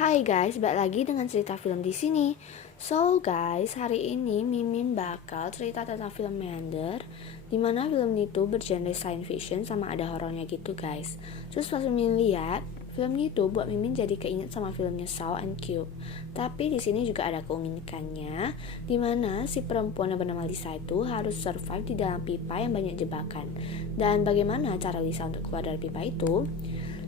Hai guys, balik lagi dengan cerita film di sini. So guys, hari ini Mimin bakal cerita tentang film Meander, dimana film itu bergenre science fiction sama ada horornya gitu guys. Terus pas Mimin lihat film itu buat Mimin jadi keinget sama filmnya Saw and Cube. Tapi di sini juga ada keunikannya, dimana si perempuan yang bernama Lisa itu harus survive di dalam pipa yang banyak jebakan. Dan bagaimana cara Lisa untuk keluar dari pipa itu?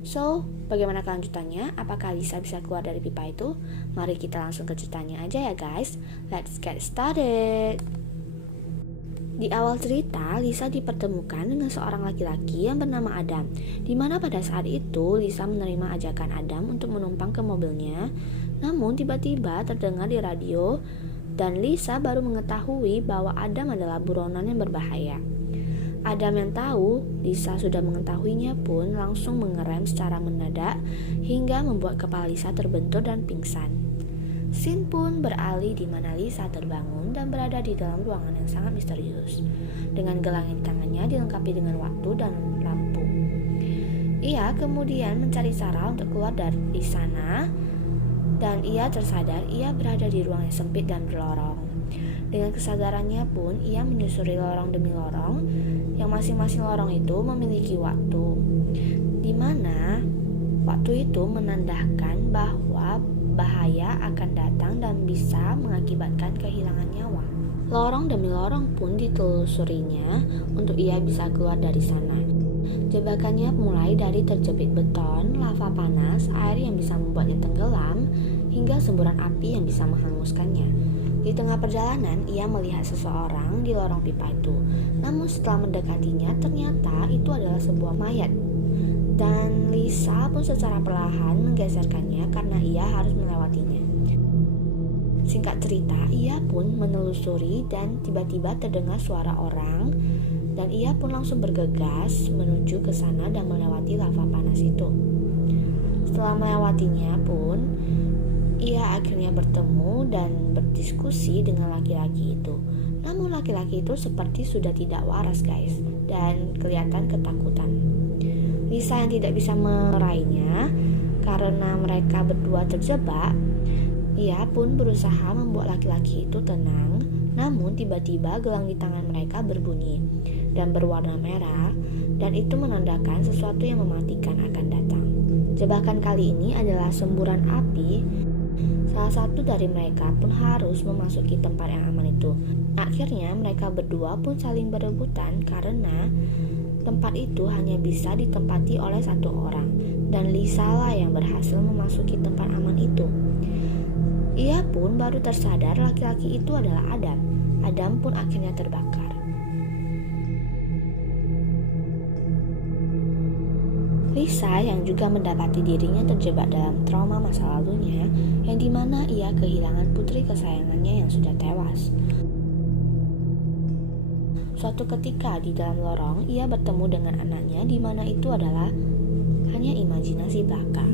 So, bagaimana kelanjutannya? Apakah Lisa bisa keluar dari pipa itu? Mari kita langsung ke ceritanya aja ya guys. Let's get started. Di awal cerita, Lisa dipertemukan dengan seorang laki-laki yang bernama Adam, di mana pada saat itu Lisa menerima ajakan Adam untuk menumpang ke mobilnya. Namun tiba-tiba terdengar di radio dan Lisa baru mengetahui bahwa Adam adalah buronan yang berbahaya. Adam yang tahu Lisa sudah mengetahuinya pun langsung mengerem secara mendadak hingga membuat kepala Lisa terbentur dan pingsan. Scene pun beralih di mana Lisa terbangun dan berada di dalam ruangan yang sangat misterius. Dengan gelang di tangannya dilengkapi dengan waktu dan lampu. Ia kemudian mencari cara untuk keluar dari sana dan ia tersadar ia berada di ruang yang sempit dan berlorong. Dengan kesadarannya pun, ia menyusuri lorong demi lorong, yang masing-masing lorong itu memiliki waktu, di mana waktu itu menandakan bahwa bahaya akan datang dan bisa mengakibatkan kehilangan nyawa. Lorong demi lorong pun ditelusurinya untuk ia bisa keluar dari sana. Jebakannya mulai dari terjepit beton, lava panas, air yang bisa membuatnya tenggelam, hingga semburan api yang bisa menghanguskannya. Di tengah perjalanan, ia melihat seseorang di lorong pipa itu. Namun setelah mendekatinya, ternyata itu adalah sebuah mayat. Dan Lisa pun secara perlahan menggeserkannya karena ia harus melewatinya. Singkat cerita, ia pun menelusuri dan tiba-tiba terdengar suara orang dan ia pun langsung bergegas menuju ke sana dan melewati lava panas itu. Setelah melewatinya pun, ia akhirnya bertemu dan berdiskusi dengan laki-laki itu. Namun laki-laki itu seperti sudah tidak waras guys, dan kelihatan ketakutan. Lisa yang tidak bisa meraihnya karena mereka berdua terjebak. Ia pun berusaha membuat laki-laki itu tenang. Namun tiba-tiba gelang di tangan mereka berbunyi dan berwarna merah, dan itu menandakan sesuatu yang mematikan akan datang. Jebakan kali ini adalah semburan api. Salah satu dari mereka pun harus memasuki tempat yang aman itu. Akhirnya mereka berdua pun saling berebutan karena tempat itu hanya bisa ditempati oleh satu orang, dan Lisa lah yang berhasil memasuki tempat aman itu. Ia pun baru tersadar laki-laki itu adalah Adam. Adam pun akhirnya terbakar. Lisa yang juga mendapati dirinya terjebak dalam trauma masa lalunya, yang dimana ia kehilangan putri kesayangannya yang sudah tewas. Suatu ketika di dalam lorong, ia bertemu dengan anaknya, di mana itu adalah hanya imajinasi belaka.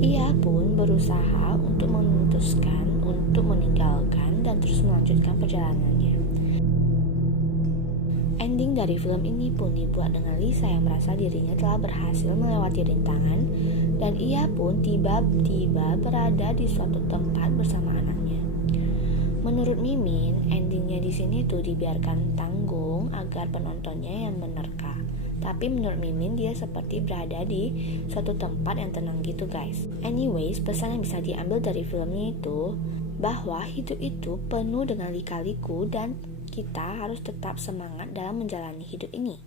Ia pun berusaha untuk memutuskan untuk meninggalkan dan terus melanjutkan perjalanannya. Ending dari film ini pun dibuat dengan Lisa yang merasa dirinya telah berhasil melewati rintangan dan ia pun tiba-tiba berada di suatu tempat bersama anaknya. Menurut Mimin, endingnya di sini tuh dibiarkan tanggung agar penontonnya yang menerka. Tapi menurut Mimin dia seperti berada di suatu tempat yang tenang gitu guys. Anyways, pesan yang bisa diambil dari filmnya itu bahwa hidup itu penuh dengan lika-liku dan kita harus tetap semangat dalam menjalani hidup ini.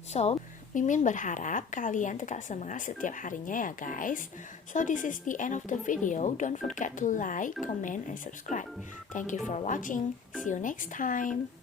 So, Mimin berharap kalian tetap semangat setiap harinya ya guys. So, this is the end of the video. Don't forget to like, comment, and subscribe. Thank you for watching. See you next time.